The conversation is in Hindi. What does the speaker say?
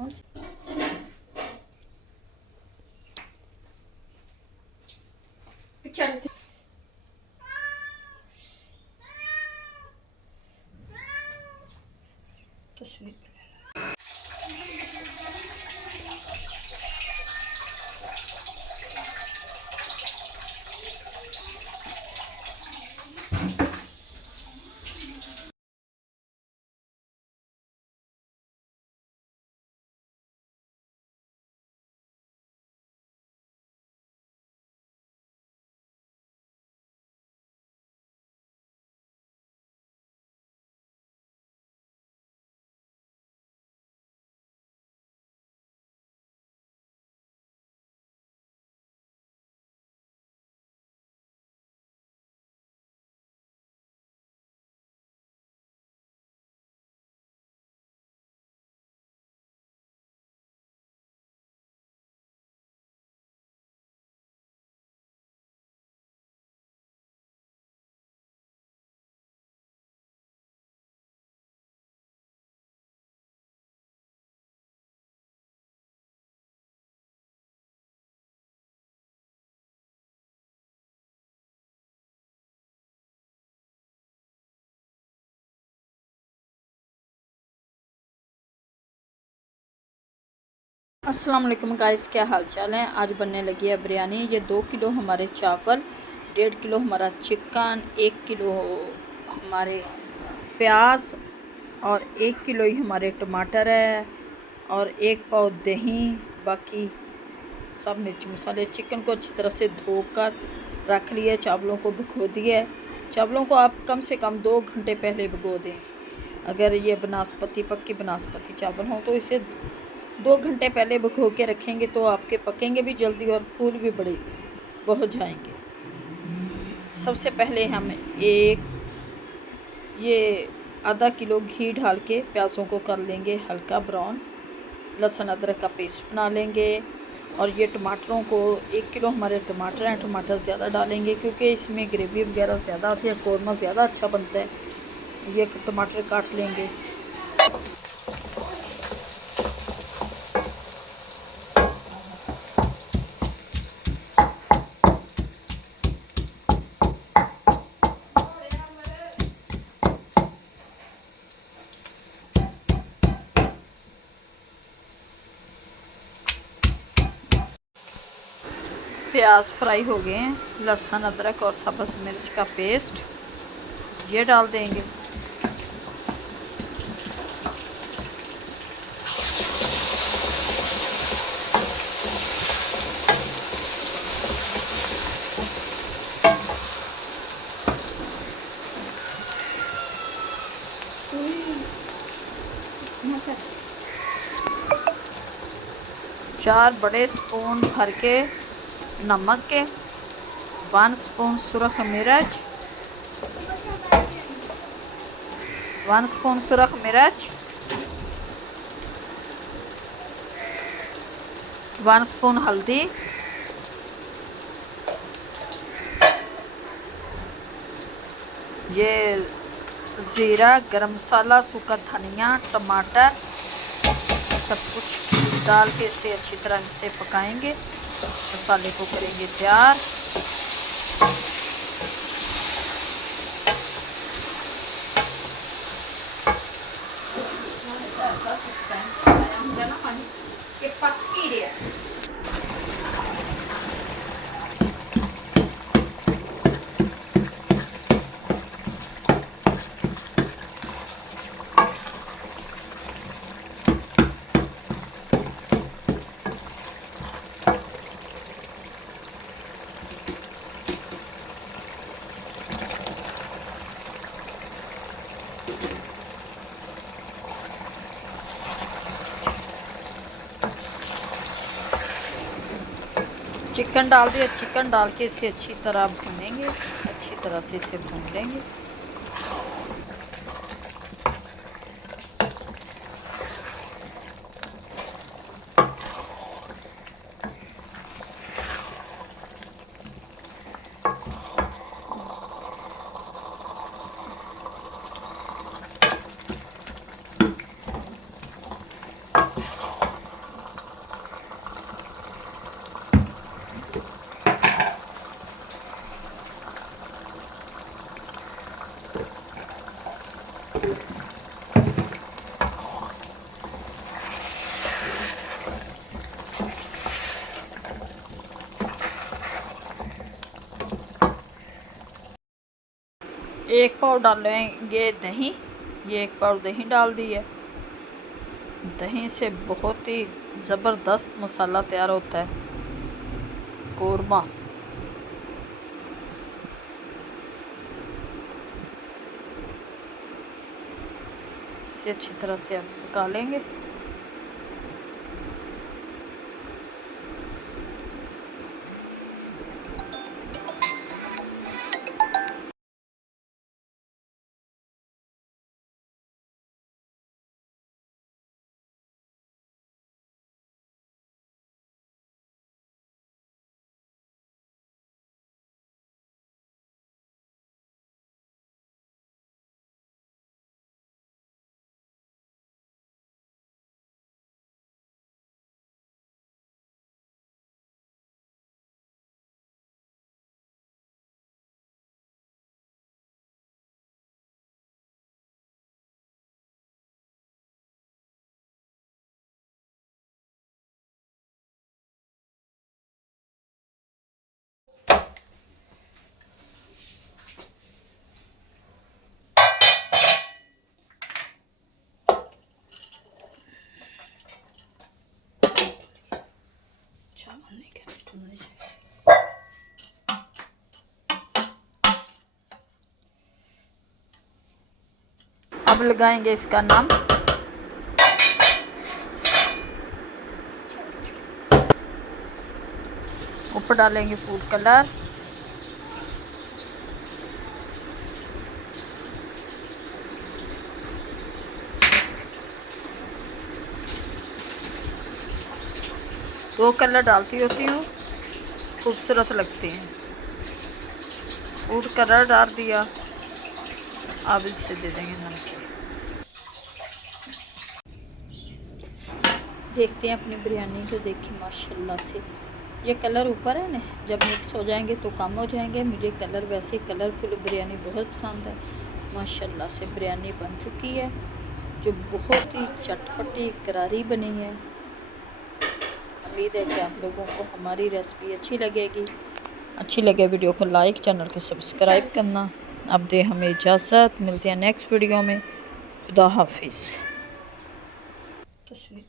कौन सी तस्वीर? अस्सलाम वालेकुम गाइस, क्या हाल चाल है। आज बनने लगी है बिरयानी। ये 2 किलो हमारे चावल, 1.5 किलो हमारा चिकन, 1 किलो हमारे प्याज और 1 किलो ही हमारे टमाटर है और 1 पाव दही। बाकी सब मिर्च मसाले। चिकन को अच्छी तरह से धोकर रख लिए, चावलों को भिगो दिए। चावलों को आप कम से कम 2 घंटे पहले भिगो दें। अगर ये बनास्पति पक्की बनास्पति चावल हों तो इसे 2 घंटे पहले भिगो के रखेंगे तो आपके पकेंगे भी जल्दी और फूल भी बड़े बहुत जाएंगे। सबसे पहले हम ये आधा किलो घी डाल के प्याज़ों को कर लेंगे हल्का ब्राउन। लहसुन अदरक का पेस्ट बना लेंगे और ये टमाटरों को 1 किलो हमारे टमाटर हैं, टमाटर ज़्यादा डालेंगे क्योंकि इसमें ग्रेवी वगैरह ज़्यादा आती है, कौरमा ज़्यादा अच्छा बनता है। ये टमाटर काट लेंगे। प्याज फ्राई हो गए हैं। लहसुन अदरक और सब्ज़ मिर्च का पेस्ट ये डाल देंगे। चार बड़े स्पून भर के नमक के, 1 स्पून सुरख मिर्च, 1 स्पून सुरख मिर्च, 1 स्पून हल्दी, ये ज़ीरा, गरम मसाला, सूखा धनिया, टमाटर सब कुछ डाल के इसे अच्छी तरह से पकाएंगे। मसाले को करेंगे तैयार। चिकन डाल दिया। चिकन डाल के इसे अच्छी तरह भूनेंगे, अच्छी तरह से इसे भून लेंगे। 1 पाव डालेंगे दही। ये 1 पाव दही डाल दी है। दही से बहुत ही ज़बरदस्त मसाला तैयार होता है कोरमा। इसे अच्छी तरह से आप पका लेंगे। चावल नहीं कहते ढूंढने चाहिए। अब लगाएंगे इसका नाम। ऊपर डालेंगे फूड कलर। दो कलर डालती होती हूँ, खूबसूरत लगते हैं। फूड कलर डाल दिया। अब इससे दे देंगे नमक। देखते हैं अपनी बिरयानी को। देखिए माशाल्लाह से ये कलर ऊपर है ना, जब मिक्स हो जाएंगे तो कम हो जाएंगे। मुझे कलर वैसे कलरफुल बिरयानी बहुत पसंद है। माशाल्लाह से बिरयानी बन चुकी है, जो बहुत ही चटपटी करारी बनी है। उम्मीद है कि आप लोगों को हमारी रेसिपी अच्छी लगेगी। अच्छी लगे वीडियो को लाइक, चैनल को सब्सक्राइब करना। अब दे हमें इजाज़त, मिलते हैं नेक्स्ट वीडियो में। खुदा हाफिज़। तस्वीर